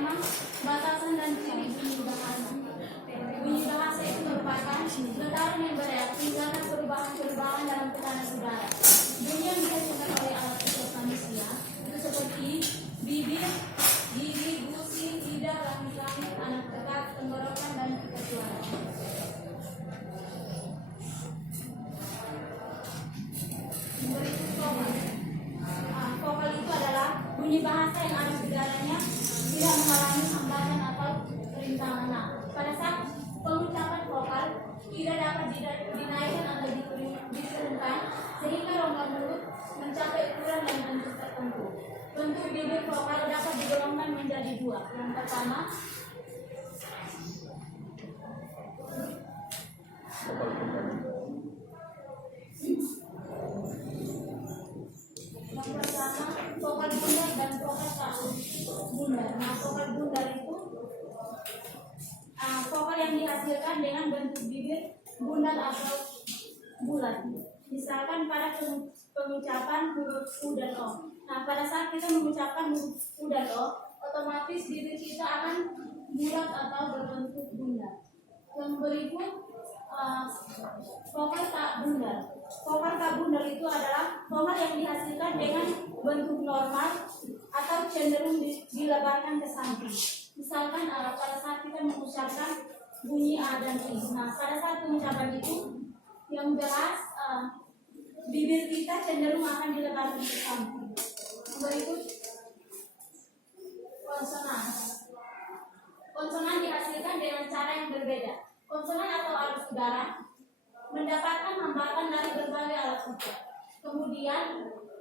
pertama, batasan dan ciri bunyi bahasa. Bunyi bahasa itu merupakan getaran yang bereaksi karena perubahan-perubahan dalam tekanan udara. Bunyi yang dihasilkan oleh alat ukur manusia itu seperti bibir, gigi, gusi, lidah, langit-langit, anak tekak, tenggorokan, dan pita suara. Berikut vokal. Vokal itu adalah bunyi bahasa yang arus udaranya tidak mengalami hambatan atau rintangan. Nah, pada saat pengucapan vokal tidak dapat dinaikkan atau diturunkan sehingga rongga mulut mencapai ukuran dan bentuk tertentu. Bentuk bibir vokal dapat digolongkan menjadi dua. Yang pertama, vokal bundar dan vokal tak bundar. Nah, vokal bundar itu vokal yang dihasilkan dengan bentuk bibir bundar atau bulat. Misalkan pada pengucapan huruf U dan O. Nah, pada saat kita mengucapkan huruf U dan O, otomatis bibir kita akan bulat atau berbentuk bundar. Yang berikut vokal tak bundar. Vokal tak bundar itu adalah vokal yang dihasilkan dengan bentuk normal atau cenderung dilebarkan ke samping. Misalkan pada saat kita mengucapkan bunyi A dan I. Nah, pada saat pengucapan itu yang jelas bibir kita cenderung akan dilebarkan ke samping. Berikut konsonan. Konsonan dihasilkan dengan cara yang berbeda. Konsonan atau arus udara mendapatkan hambatan dari berbagai alat ukur. Kemudian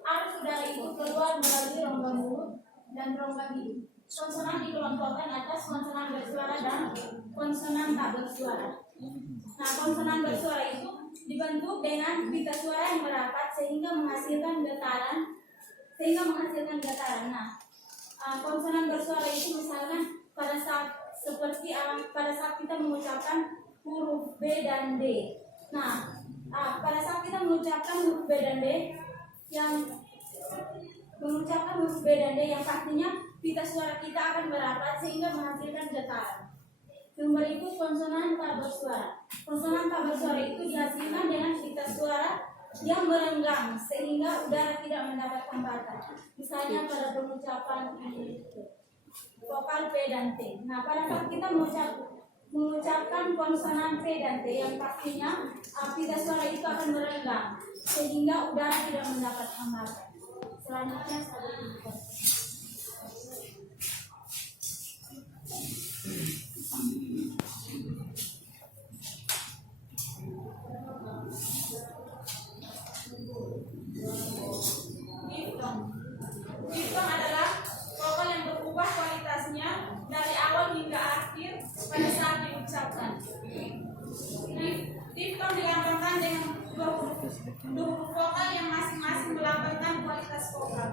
arus udara itu keluar melalui rongga mulut dan rongga hidung. Konsonan dikelompokkan atas konsonan bersuara dan konsonan tak bersuara. Nah, konsonan bersuara itu dibentuk dengan pita suara yang merapat sehingga menghasilkan getaran. Nah, konsonan bersuara itu misalkan pada saat kita mengucapkan huruf B dan D. Nah, pada saat kita mengucapkan huruf B dan D, yang pastinya pita suara kita akan merapat sehingga menghasilkan getaran. Yang berikut konsonan tak bersuara. Konsonan tak bersuara itu dihasilkan dengan pita suara yang merenggang sehingga udara tidak mendapat hambatan. Misalnya pada pengucapan vokal P dan T. Nah, pada saat kita mengucapkan konsonan P dan T, yang pastinya pita suara itu akan merenggang sehingga udara tidak mendapat hambatan. Selanjutnya saya berikan. Diftong adalah vokal yang berubah kualitasnya dari awal hingga akhir pada saat diucapkan. Diftong dilambangkan dengan dua huruf vokal yang masing-masing melambangkan kualitas vokal.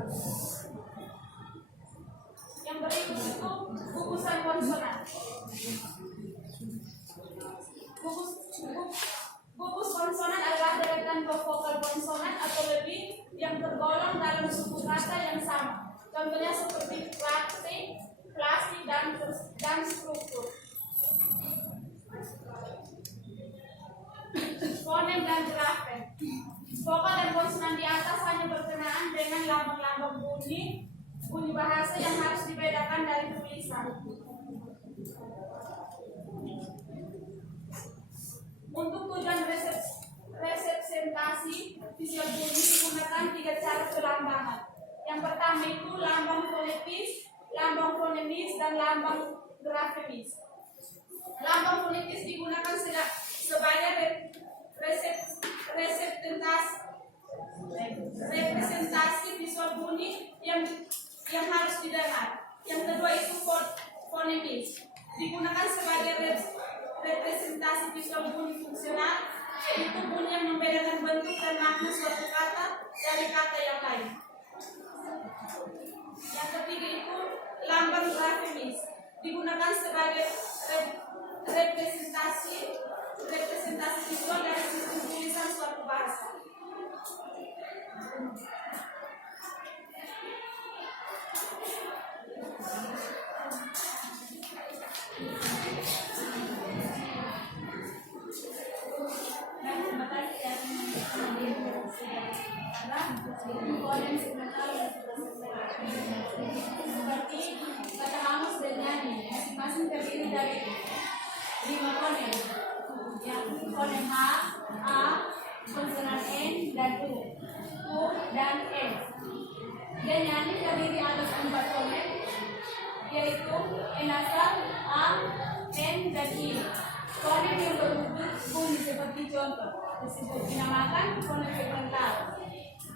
Yang berikut itu gugusan konsonan. Gugus konsonan adalah deretan vokal konsonan atau lebih yang tergolong dalam suku kata yang sama. Contohnya seperti plastik, dan struktur. Fonem dan grafen. Vokal dan konsonan di atas hanya berkenaan dengan lambang-lambang bunyi bahasa yang harus dibedakan dari tulisan. Untuk tujuan representasi visual bunyi digunakan 3 cara pelambangan. Yang pertama itu lambang fonetis, lambang fonemis, dan lambang grafemis. Lambang fonetis digunakan sebagai representasi visual bunyi yang harus didengar. Yang kedua itu fonemis, digunakan sebagai representasi visual bunyi fungsional, yaitu bunyi yang membedakan bentuk dan makna suatu kata dari kata yang lain. Yang ketiga itu lambang grafemis, digunakan sebagai representasi visual dari sistem tulisan suatu bahasa. fonem H, A, konsonan N, dan U dan S. Dan nyanyi terdiri atas 4 fonem, yaitu N asal, A, N, dan I. Fonem yang berhubung bunyi seperti contoh disebut dinamakan fonem frekvental.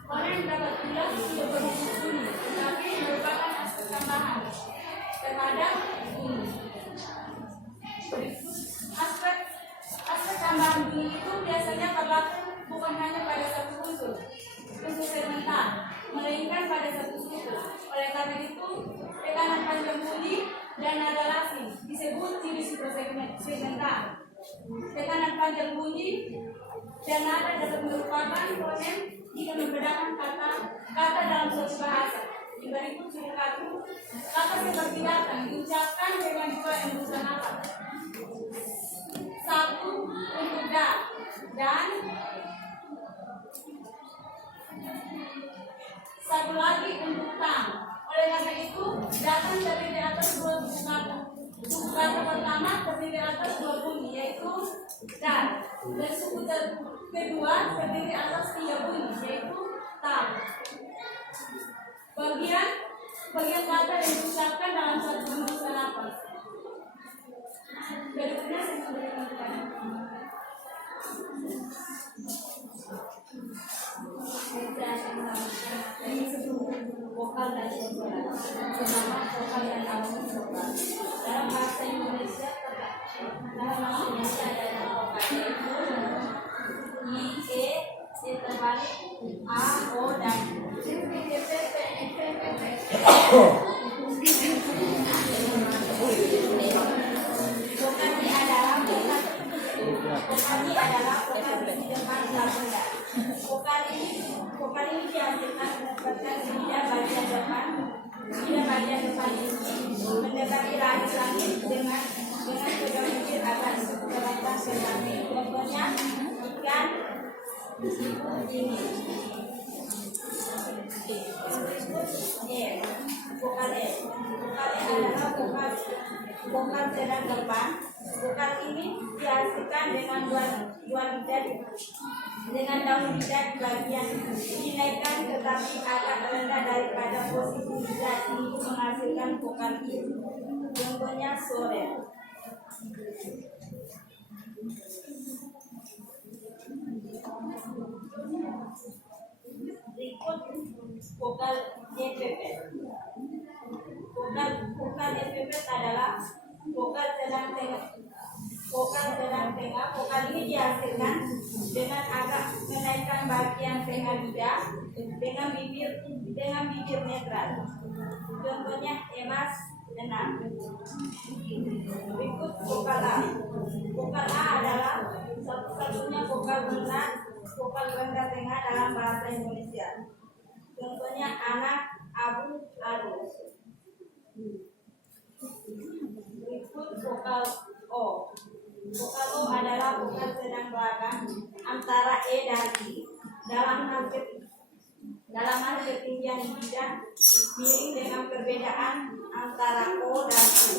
Fonem dapat pula berhubung bunyi, tetapi merupakan aspek tambahan terhadap bunyi. Aspek tambahan bunyi itu biasanya berlaku bukan hanya pada satu unsur segmental, melainkan pada satu suku. Oleh karena itu, tekanan panjang bunyi dan nada lasing disebut ciri segmental. Tekanan panjang bunyi dan nada dapat merupakan fonem jika membedakan kata dalam suatu bahasa. Di berikut ciri satu, kata seperti datang diucapkan dengan dua embusan nafas. Satu untuk da dan satu lagi untuk tang. Oleh karena itu, datang terdiri atas dua suku kata. Suku kata pertama terdiri atas dua bunyi, yaitu dan suku kedua terdiri atas 3 bunyi, yaitu tang. Bagian kata yang diucapkan dalam satu embusan nafas. Berikutnya saya memberikan vokal dan suara, terutama vokal dan alun vokal. Dalam bahasa Indonesia ada vokal I, E terbalik, A, O, dan vokal ini dihasilkan berdasarkan bagian depan ini mendekati langit dengan kedua bibir agar terletak seperti contohnya ikan ini. Vokal E adalah vokal sedang depan. Vokal ini dihasilkan dengan dua lidah dengan daun lidah di bagian dinaikkan tetapi agak rendah daripada posisi lidah ini menghasilkan vokal I. Contohnya sore. Berikut vokal EPP. Vokal EPP adalah vokal sedang tengah. Vokal ini dihasilkan dengan agak menaikkan bagian tengah lidah dengan bibir netral. Contohnya emas, enam. Berikut vokal A. Vokal A adalah satu-satunya vokal rendah tengah dalam bahasa Indonesia. Contohnya anak, abu, adu. Berikut vokal O. Vokal O adalah vokal sedang belakang antara E dan I. Dalam hal ketinggian lidah miring dengan perbedaan antara O dan U.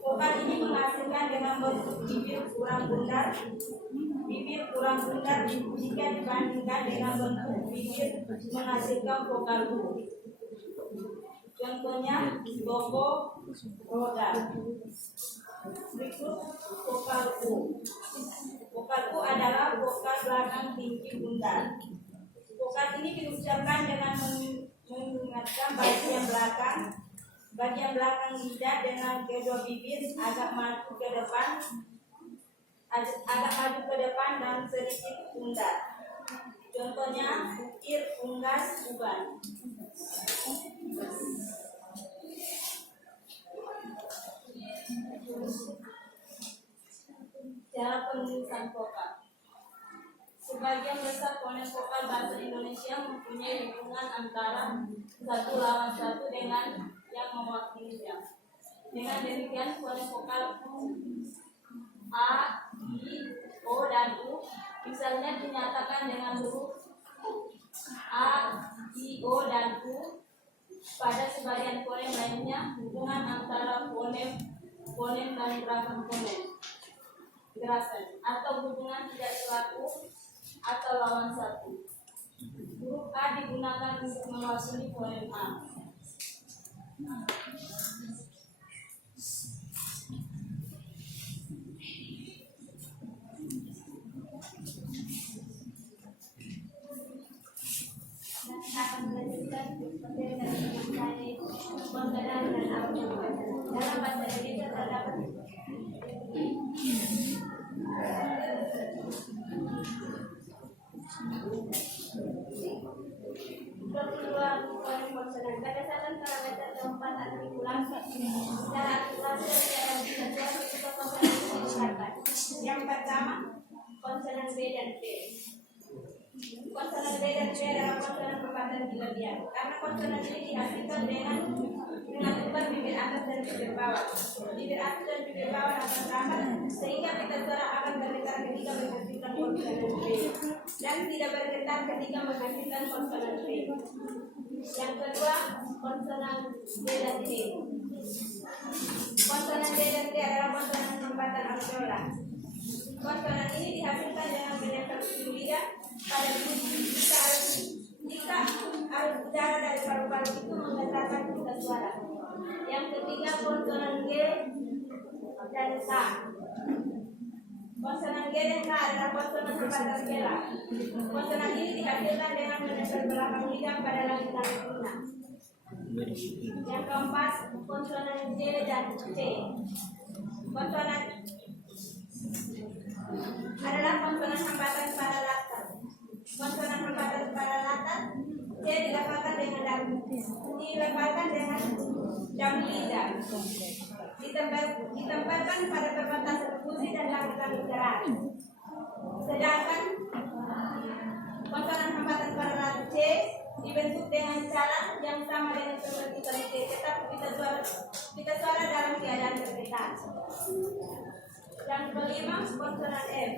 Vokal ini menghasilkan dengan bentuk bibir kurang bundar jika dibandingkan dengan bentuk bibir menghasilkan vokal U. Contohnya toko, roda. Berikut vokal U. Vokal U adalah vokal belakang tinggi bundar. Vokal ini diucapkan dengan mengingatkan bagian belakang lidah dengan kedua bibir agak maju ke depan dan sedikit bundar. Contohnya ukir, unggas, uban. Cara penulisan vokal. Sebagian besar fonem vokal bahasa Indonesia mempunyai hubungan antara satu lawan satu dengan yang mewakilinya. Dengan demikian fonem vokal A, I, O, dan U misalnya dinyatakan dengan huruf A, I, O, dan U. Pada sebagian fonem lainnya hubungan antara fonem dan belakang fonem. gerakan atau hubungan tidak selaku atau lawan satu. Huruf A digunakan untuk mewakili poem A. Akan melanjutkan materi dari mengenai penggunaan dan argumen. Dalam bahasa Indonesia terdapat keperluan poin konsonan. Berdasarkan parameter keempat artikulasi, secara artikulasi secara disatuan itu konsonan digunakan. Yang pertama, konsonan B dan P. Konsonan B dan P adalah konsonan perpaduan bilabial. Karena konsonan ini dihasilkan dengan mengaktifkan bibir atas dan bibir bawah. Bibir atas dan bibir bawah akan sama, sehingga pita suara akan bergetar ketika menghasilkan konsonan B dan tidak bergetar ketika menghasilkan konsonan B. Yang kedua, konsonan D dan C. Konsonan D dan C adalah konsonan perempatan alveolar. Konsonan ini dihasilkan dengan menempel ujung lidah pada jika arus udara dari paru-paru itu menggetarkan pita suara. Yang ketiga, konsonan G dan K. Konsonan G dan K adalah konsonan perempatan velar. Konsonan ini dihasilkan dengan menempel belakang lidah pada langit-langit lunak. Yang keempat, konsonan J dan C. Konsonan adalah konsonan hambatan pada latar. Konsonan hambatan pada latar C dilafalkan dengan daun lidah. Ditempelkan pada perbatasan fusi dan langit-langit keras. Sedangkan konsonan hambatan pada latar C dibentuk dengan cara yang sama dengan pembentukan C, tetapi pita suara dalam keadaan tertekan. Yang kelima, konsonan F.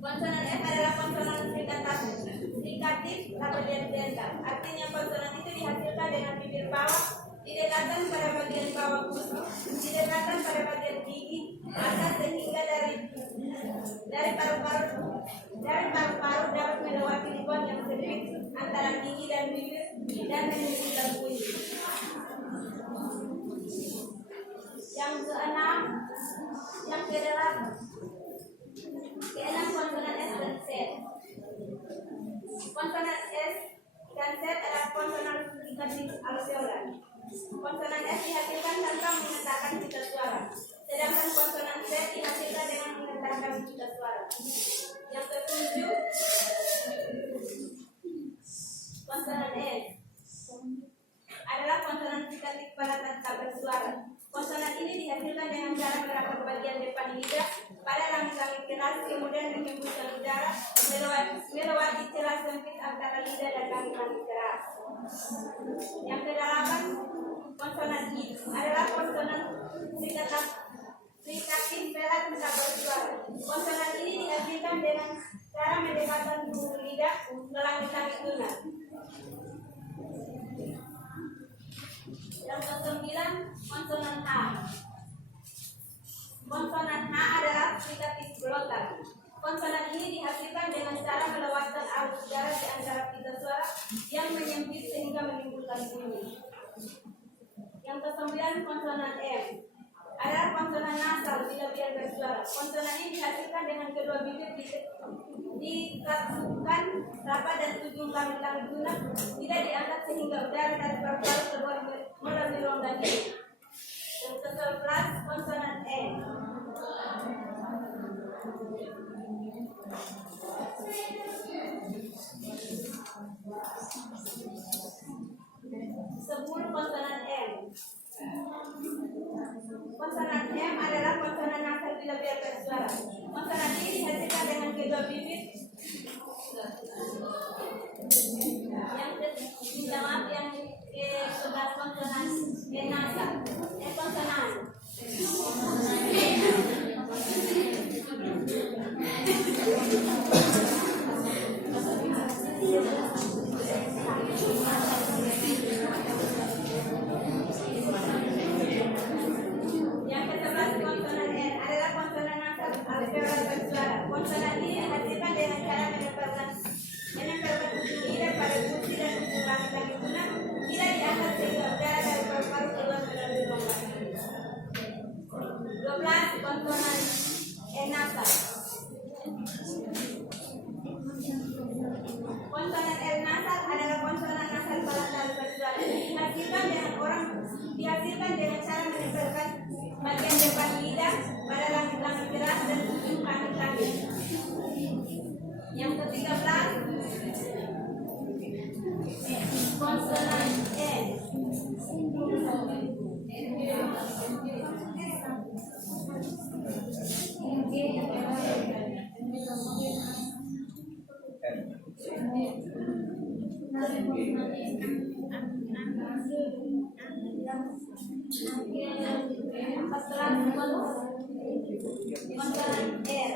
Konsonan F adalah konsonan frikatif labial dental. Artinya konsonan itu dihasilkan dengan bibir bawah didekatkan pada bagian bawah usus, didekatkan pada bagian gigi atas, sehingga dari paru-paru dapat melewati ribuan yang sempit antara gigi dan bibir dan menimbulkan bunyi. Yang keenam, konsonan S dan Z. Konsonan S dan Z adalah konsonan frikatif alveolar. Konsonan S dihasilkan tanpa mengetarkan pita suara, sedangkan konsonan Z dihasilkan dengan mengetarkan pita suara. Yang ketujuh, konsonan S adalah konsonan frikatif pada tak bersuara. Konsonan ini dihasilkan dengan cara merapat bagian depan lidah pada langit-langit keras, kemudian menghembuskan udara melewati celah sempit antara lidah dan langit-langit keras. Yang kedelapan, konsonan I adalah konsonan frikatif velar tak bersuara. Konsonan ini dihasilkan dengan cara mendekatkan bulu lidah ke langit-langit lunak. Yang kesembilan, konsonan H. Konsonan H adalah frikatif glotal. Konsonan ini dihasilkan dengan cara melewatkan arus udara di antara pita suara yang menyempit sehingga menimbulkan bunyi. Yang kesembilan, konsonan M adalah konsonan nasal bila biar bersuara. Konsonan ini dihasilkan dengan kedua bibir dikatukan rapat dan ujung langit-langit lunak tidak diangkat sehingga udara dari paru-paru keluar melalui rongga gigi. Yang ke-11, konsonan N. Konsonan M. Konsonan M adalah konsonan nasal bila biar bersuara. Konsonan ini dihasilkan dengan kedua bibir yang ke-11 konsonan nasal. Konsonan yang ke-11 konsonan R. Konsonan R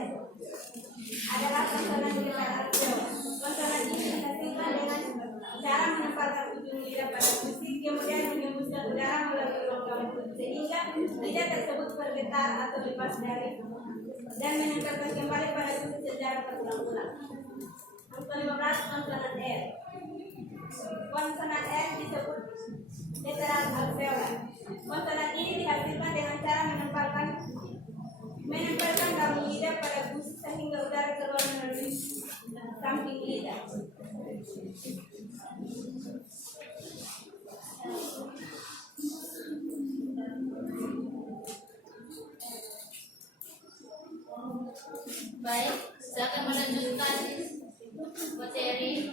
adalah konsonan dengan aksen. Konsonan ini dihasilkan dengan cara menempatkan ujung lidah pada musik, kemudian menghembuskan udara melalui rongga mulut sehingga lidah tersebut bergetar atau lepas dari dan menempelkan kembali pada musik secara berulang-ulang. Contoh 15 konsonan R. Konsonan R disebut lateral alveolar. Konsonan ini dihasilkan dengan cara menempelkan daun lidah pada gusi sehingga udara keluar melalui samping lidah. Baik, saya akan melanjutkan materi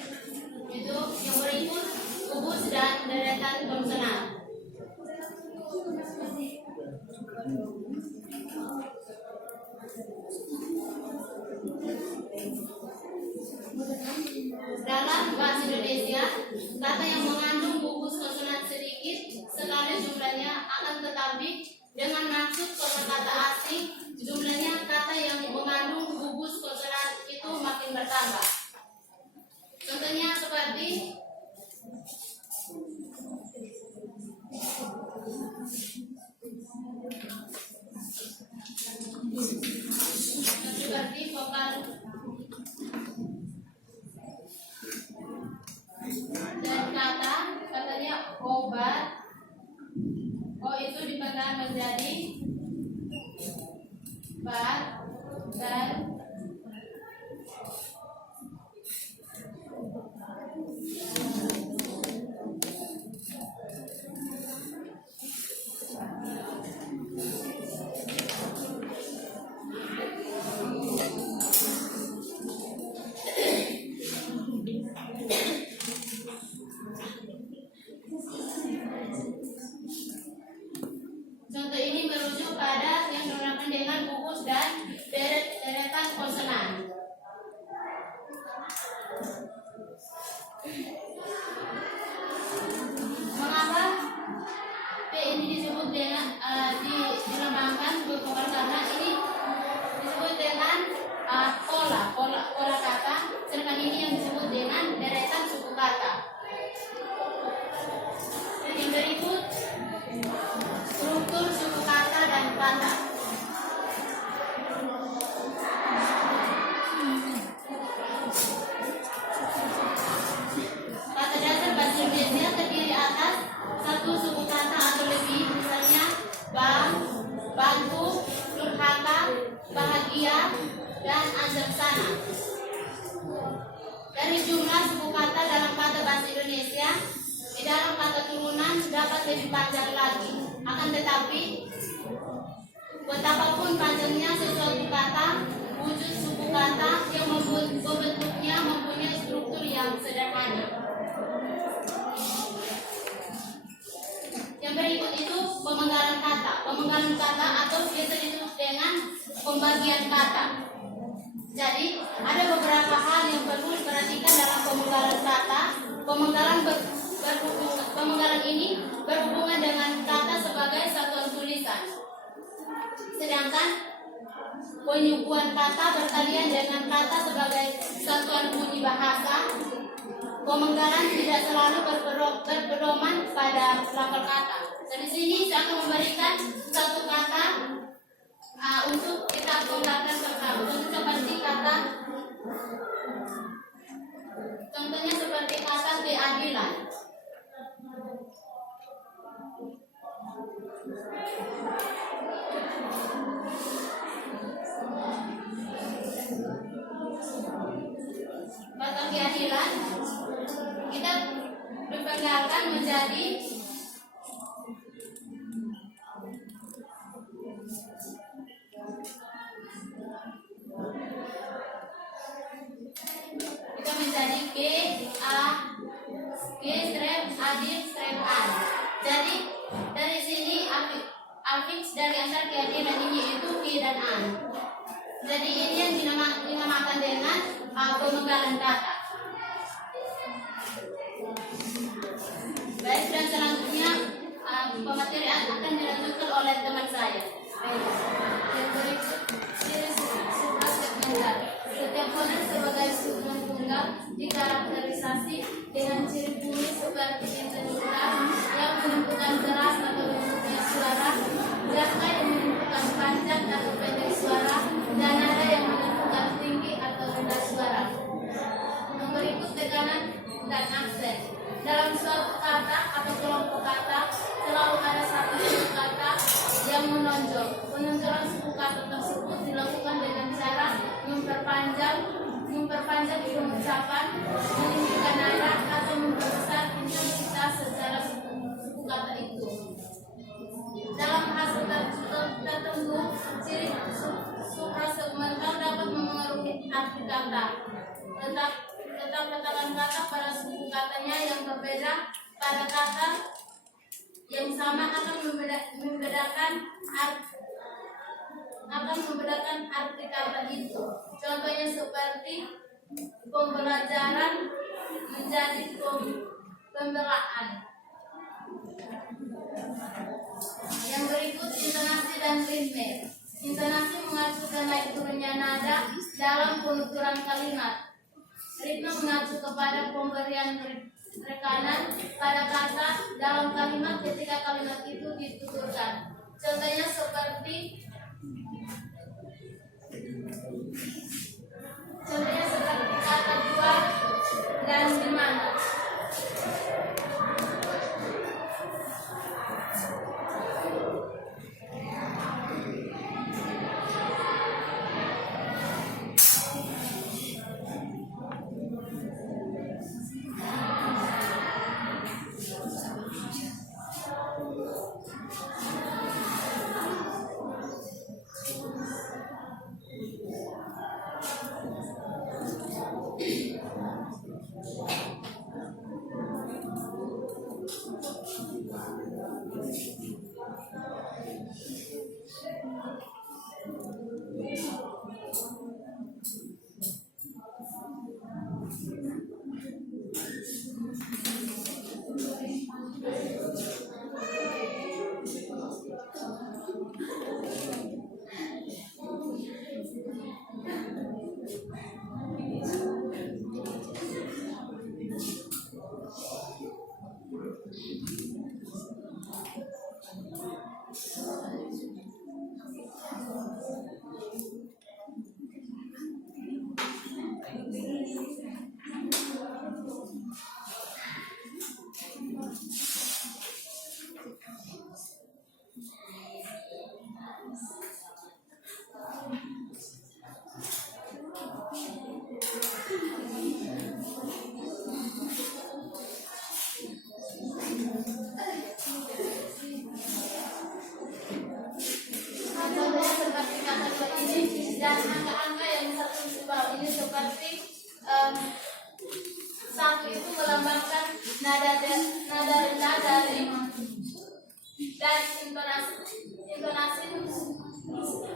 itu yang berikut kubus dan deretan konsonan. Dalam bahasa Indonesia, kata yang mengandung gugus konsonan sedikit sekali jumlahnya akan tetapi dengan maksud kosakata asing jumlahnya kata yang mengandung gugus konsonan itu makin bertambah. Contohnya seperti vokal dan katanya obat, itu dipegang menjadi bat dan contoh ini merujuk pada yang digunakan dengan gugus dan deretan konsonan. Mengapa P ini disebut dengan dilambangkan vokal karena ini disebut dengan pola kata, sedangkan ini yang disebut dengan deretan suku kata. Dan yang berikut struktur suku kata dan kata. Kata dasar bahasa Indonesia terdiri atas satu suku kata atau lebih, misalnya bang, bantu, durhaka, bahagia, dan anjaksana. Dari jumlah suku kata dalam kata bahasa Indonesia, di dalam kata turunan dapat lebih panjang lagi. Akan tetapi, betapapun panjangnya sesuatu kata, wujud suku kata yang membentuknya mempunyai struktur yang sederhana. Yang berikut itu pemenggalan kata. Pemenggalan kata atau biasa disebut dengan pembagian kata. Jadi, ada beberapa hal yang perlu diperhatikan dalam pemenggalan kata. Pemenggalan ini berhubungan dengan kata sebagai satuan tulisan. Sedangkan penyuguhan kata berkalian dengan kata sebagai satuan bunyi bahasa. Pemenggalan tidak selalu berpedoman pada lafal kata. Dan di sini saya akan memberikan satu kata untuk kita penggalkan bersama. Contohnya seperti kata keadilan. Kata keadilan kita dipenggalkan menjadi G strep adil strep an. Jadi dari sini afiks dari asal keadilan ini yaitu K dan an. Jadi ini yang dinamakan dengan pemenggalan kata. Baik, dan selanjutnya pemateri akan Yang berikut ciri suprasegmental. Setiap ponen sebagai segmen tunggal dikarakterisasi dengan ciri bunyi seperti intensitas yang menentukan keras atau lembutnya suara, jangka yang menentukan panjang atau pendek suara, dan nada yang menentukan tinggi atau rendah suara. Yang berikut tekanan dan aksen. Dalam suatu kata atau kelompok kata selalu ada satu suku kata yang menonjol. Penonjolan suku kata tersebut dilakukan dengan cara memperpanjang pengucapan, meninggikan nada atau memperbesar intensitas secara suku kata itu. Dalam hasil tertentu, ciri suprasegmental dapat memengaruhi arti kata. Tetap katakan kata pada suku katanya yang berbeda pada kata yang sama akan membedakan arti kata itu. Contohnya seperti pembelajaran menjadi pembelaan. Yang berikut intonasi dan ritme. Intonasi mengacu ke naik turunnya nada dalam penuturan kalimat. Ritme mengacu kepada pemberian rekanan pada kata dalam kalimat ketika kalimat itu dituturkan. Contohnya seperti kata dua dan di mana. Dan angka-angka yang satu di bawah ini seperti satu itu melambangkan nada rendah dari dan intonasi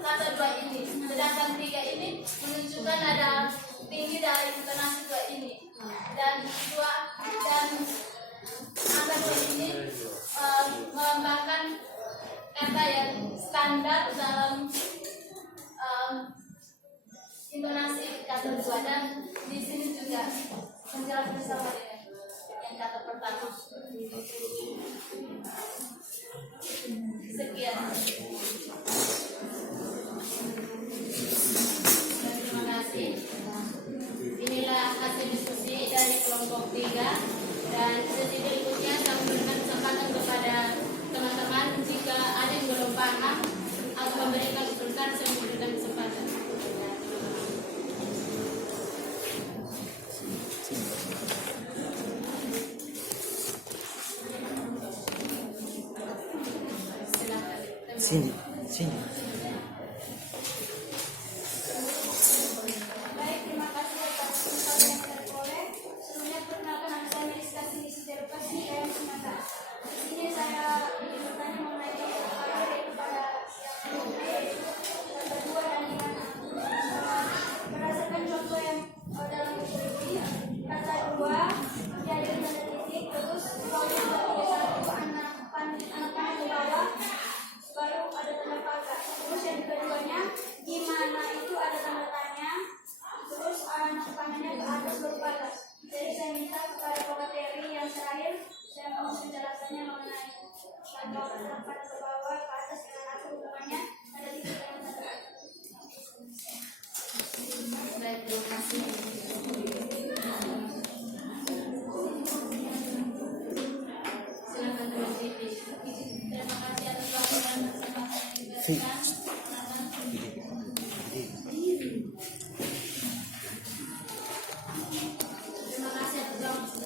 kata dua ini, sedangkan tiga ini menunjukkan nada tinggi dari intonasi dua ini, dan angka dua ini melambangkan kata yang standar dalam intonasi kata dua, dan di sini juga menjelaskan bersama dengan yang kata pertama. Sekian. Terima kasih. Inilah hasil diskusi dari kelompok 3, dan sesi berikutnya saya memberikan kesempatan kepada teman-teman jika ada yang belum paham atau memberikan kesulitan, saya memberikan kesempatan. Sini. Baik, terima kasih atas kesempatan yang saya peroleh. Sebelumnya perkenalkan nama saya Meliska Sinisi Terpas di IAIN Sumatera. Di sini saya bertanya mengenai kata kepada yang kedua dan yang berdasarkan contoh yang dalam buku ini. Kata dua dialir pada titik, terus kalau yang ketiga satu anak panah ke bawah, baru ada tanda kata. pada ke bawah, ke atas dengan apa hubungannya? Ada titik yang sama. Baik, terima kasih. Silakan Tuan Bibi. Terima kasih atas waktu dan kesempatan yang diberikan. Terima kasih atas waktu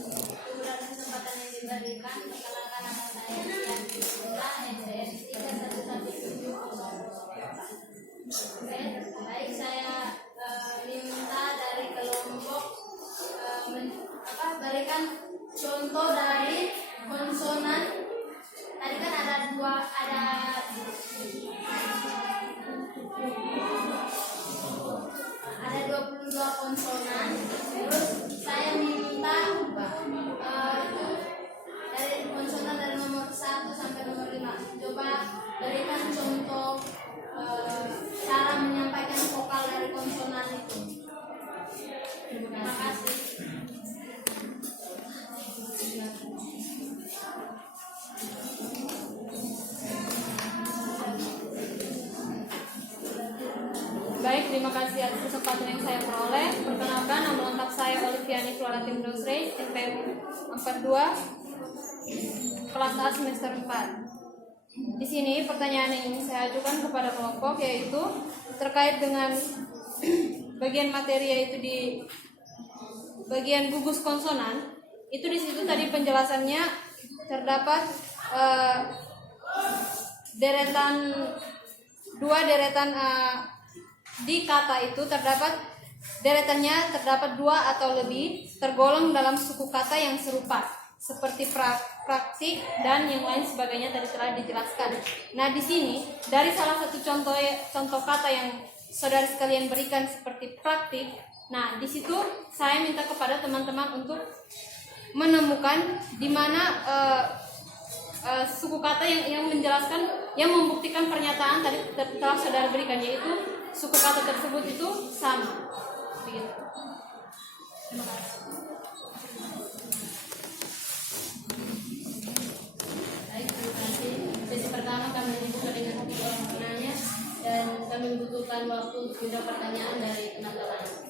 dan kesempatan yang diberikan. Perkenalkan nama saya Dian Yusula, NPM 31700. Baik, saya diminta dari kelompok berikan contoh dari konsonan. Tadi kan ada 22 konsonan. Terus saya minta dari konsonan dari nomor 1 sampai nomor 5. Coba berikan contoh cara menyampaikan vokal dari konsonan itu. Terima kasih. Baik, terima kasih atas kesempatan yang saya peroleh. Perkenalkan, nama lengkap saya Oliviani Floratim Dosrey, NPM 42, kelas A semester 4. Di sini pertanyaan yang ingin saya ajukan kepada kelompok yaitu terkait dengan bagian materi, yaitu di bagian gugus konsonan. Itu di situ tadi penjelasannya terdapat dua deretan di kata itu terdapat deretannya terdapat 2 atau lebih tergolong dalam suku kata yang serupa seperti praktik dan yang lain sebagainya tadi telah dijelaskan. Nah, di sini dari salah satu contoh kata yang saudara sekalian berikan seperti praktik. Nah, di situ saya minta kepada teman-teman untuk menemukan di mana suku kata yang menjelaskan, yang membuktikan pernyataan tadi telah saudara berikan, yaitu suku kata tersebut itu sama. Begitu. Terima kasih. Baik, terima kasih. Sesi pertama kami dibuka dengan 3 orang penanya dan kami membutuhkan waktu untuk menjawab pertanyaan dari teman-teman.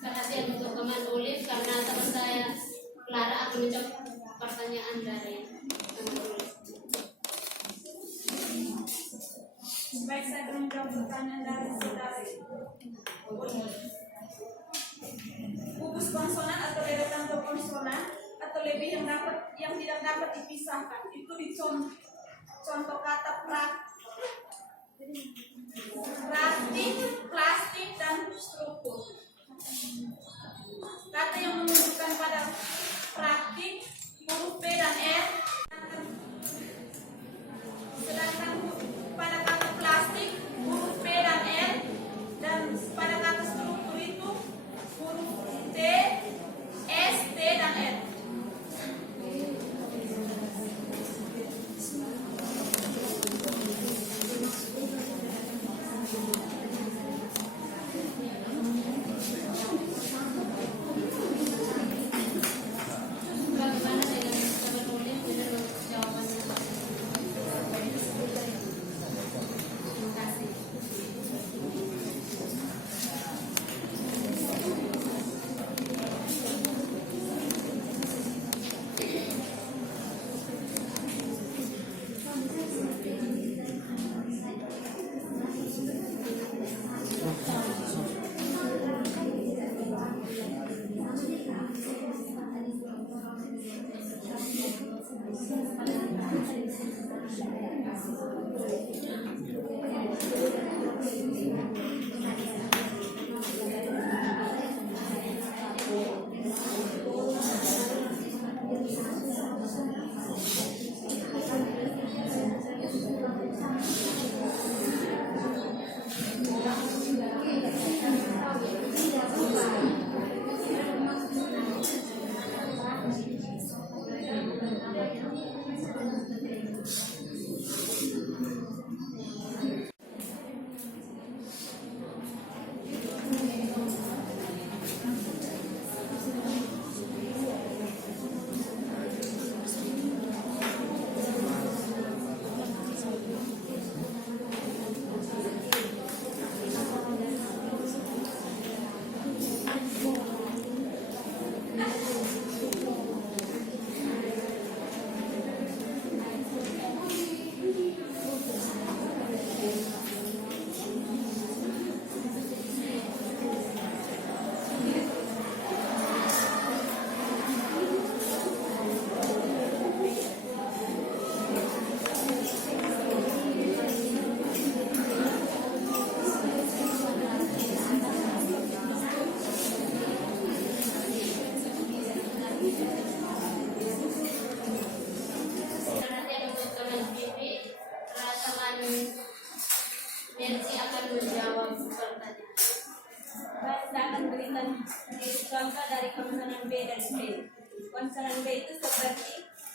Perhatian untuk teman Ulif karena teman saya Clara akan menjawab pertanyaan dari teman Ulif. Baik, saya akan menjawab pertanyaan dari saudari. Gugus konsonan atau deretan berkonsonan atau lebih yang tidak dapat dipisahkan itu di contoh kata praktik, plastik, dan struktur. Kata yang menunjukkan pada praktik huruf P dan R, sedangkan pada kata plastik huruf P dan R, dan pada kata struktur itu huruf T, S, T, dan R. Bagaimana dengan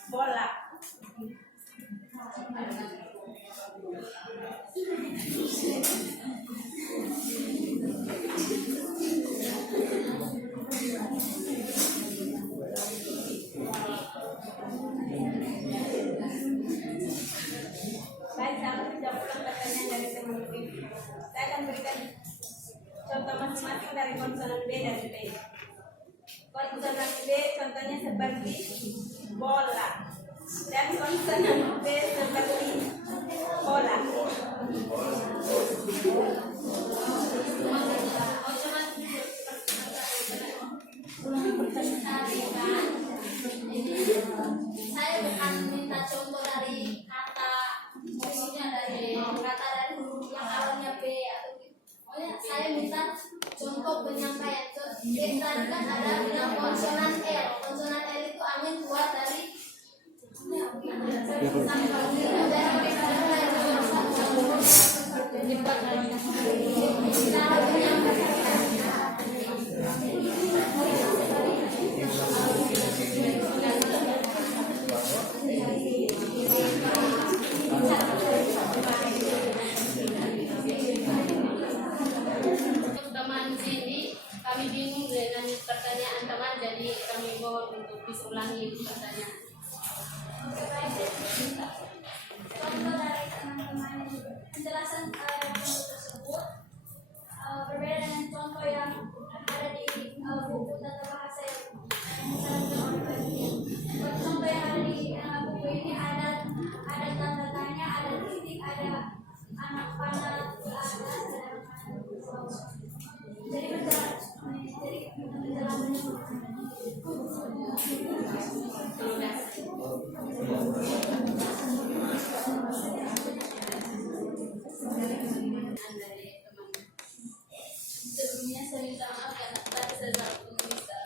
bola. Baik, saya tidak pulang pertanyaan dari teman-teman. Saya akan berikan contoh masing-masing dari konsonan B dan B. Konsonan B contohnya seperti bola dan konsonan B seperti bola. Saya bukan minta contoh dari kata, maksudnya dari kata dari huruf yang awalnya B atau pokoknya saya minta contoh penyampaian. Tadi kan ada bilang konsonan L. Konsonan L itu angin keluar dari teman sini, kami bingung dengan pertanyaan teman, jadi kami mohon untuk bisa ulangi pertanyaan. Contoh dari teman-teman penjelasan contoh tersebut berbeda dengan contoh yang ada di buku tata bahasa yang disarankan oleh Pak. Contoh yang ada di buku ini ada tanda tanya, ada titik, ada anak panah, jadi penjelasannya Sebelumnya saya minta maaf karena tadi saya salah bisa.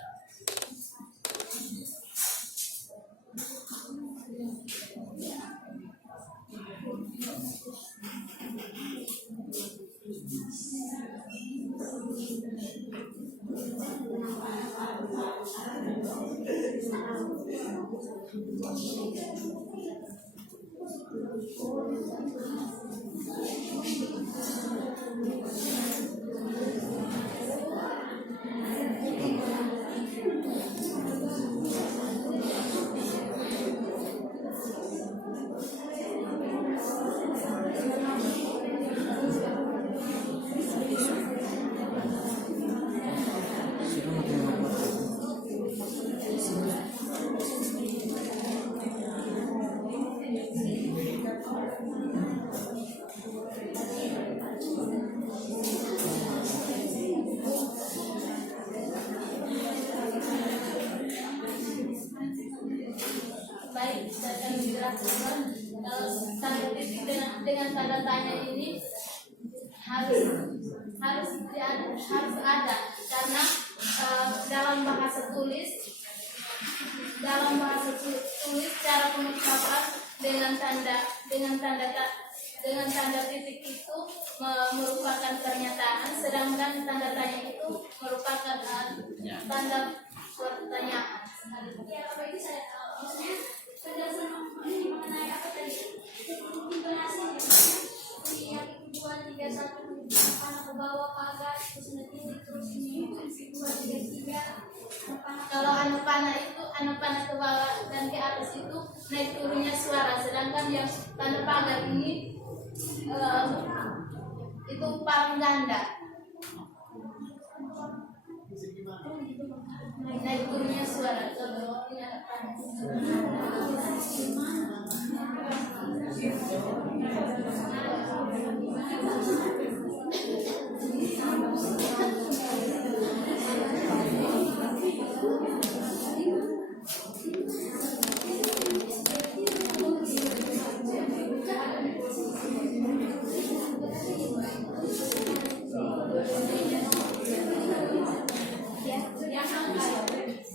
Baik, saya akan menjelaskan kalau tanda titik dengan tanda tanya ini harus ada karena dalam bahasa tulis cara pengucapan dengan tanda titik itu merupakan pernyataan, sedangkan tanda tanya itu merupakan tanda pertanyaan. ya apa itu saya maksudnya penjelasan mengenai apa tadi intonasi yang 2, 3, 1 panah ke bawah pagar terus titik terus ini 2, 3, 3 Kalau anak panah ke bawah dan ke atas itu naik turunnya suara, sedangkan yang tanda pagar ini itu paling ganda. Naik turunnya suara. Kalau ini anak panah.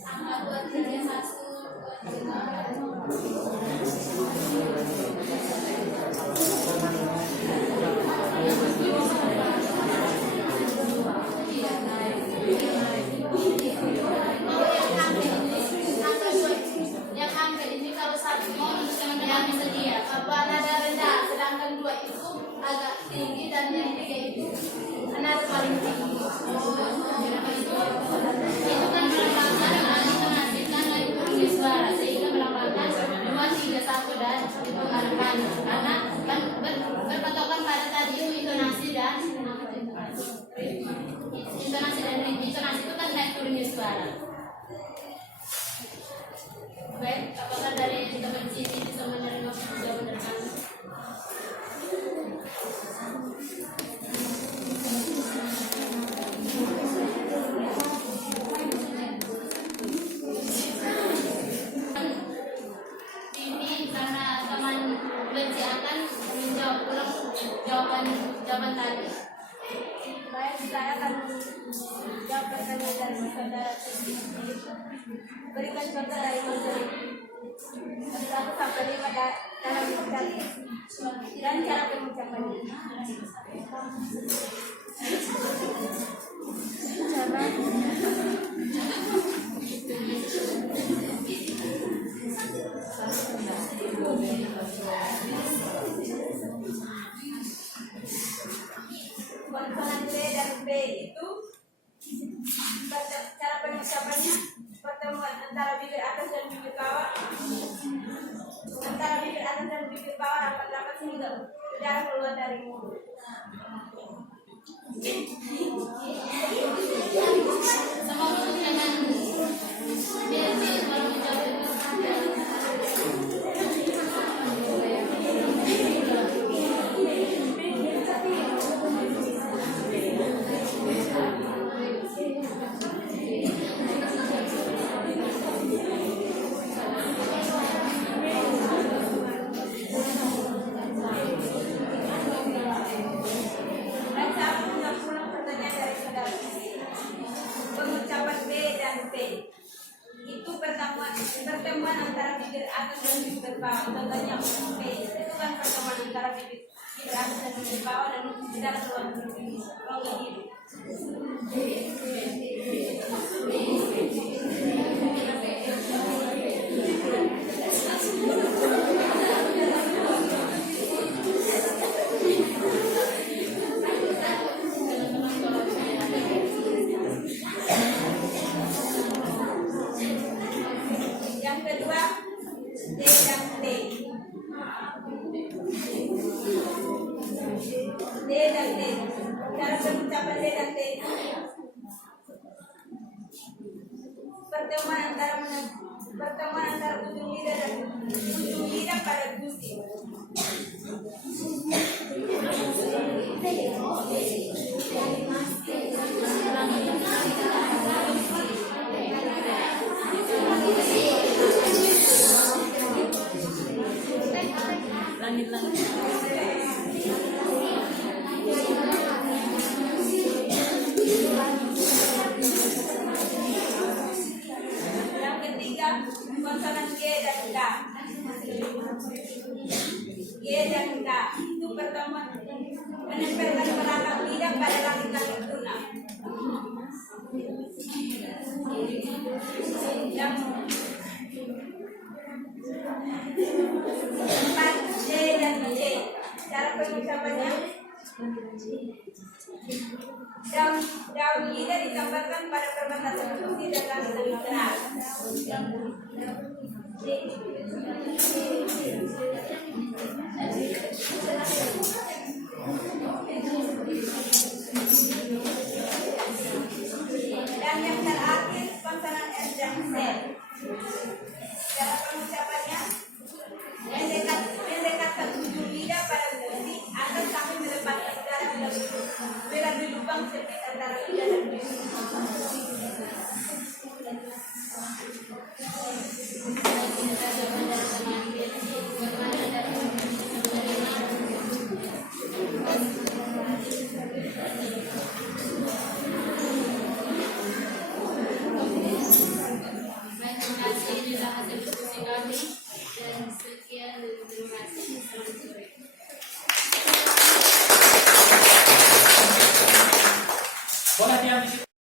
Angka 2, 3, 1, 2, 3. yaitu nada paling tinggi. Itu kan melambangkan hal itu menghasilkan lagi suara sehingga melambangkan 2, 3, 1 dan itu harapan karena kan berpatokan pada tadi itu intonasi dan ritme. Intonasi itu kan naik turunnya suara. Baik, apakah dari teman sini bisa menerima jawaban dari kami? Ini karena teman Beci akan menjawab ulang jawaban tadi. Baik, saya akan jawab pertanyaan dari saudara Titi. Berikan contoh dari materi 1 sampai 5 dalam ucapan dan cara pengucapannya. Konsonan C dan B itu cara pengucapannya pertemuan antara bibir atas dan bibir bawah, rapat-rapat sehingga udara keluar dari mulut. Sama dengan Beci kalau menjawab itu. Dan saya menjawab ulang pertanyaan dari saudara Titi. Pengucapan B dan P itu pertemuan antara bibir atas dan bibir bawah. Contohnya P itu kan pertemuan antara bibir atas dan bibir bawah dan udara keluar dari rongga diri. Yang kedua, D dan T. D dan T. Cara pengucapan D dan T. Pertemuan antara ujung lidah pada gusi. Yang ketiga, konsonan G dan K. G dan K itu pertemuan menempelkan belakang lidah pada langit-langit tuna. Yang keempat, D dan C. Cara pengucapannya, daun lidah ditambahkan pada perbatasan gusi dan langit-langit terang. Dan yang terakhir konsonan S dan Z. Cara pengucapannya mendekatkan ujung lidah pada gusi atas sampai mendapatkan udara bila di lubang sempit antara lidah dan gusi.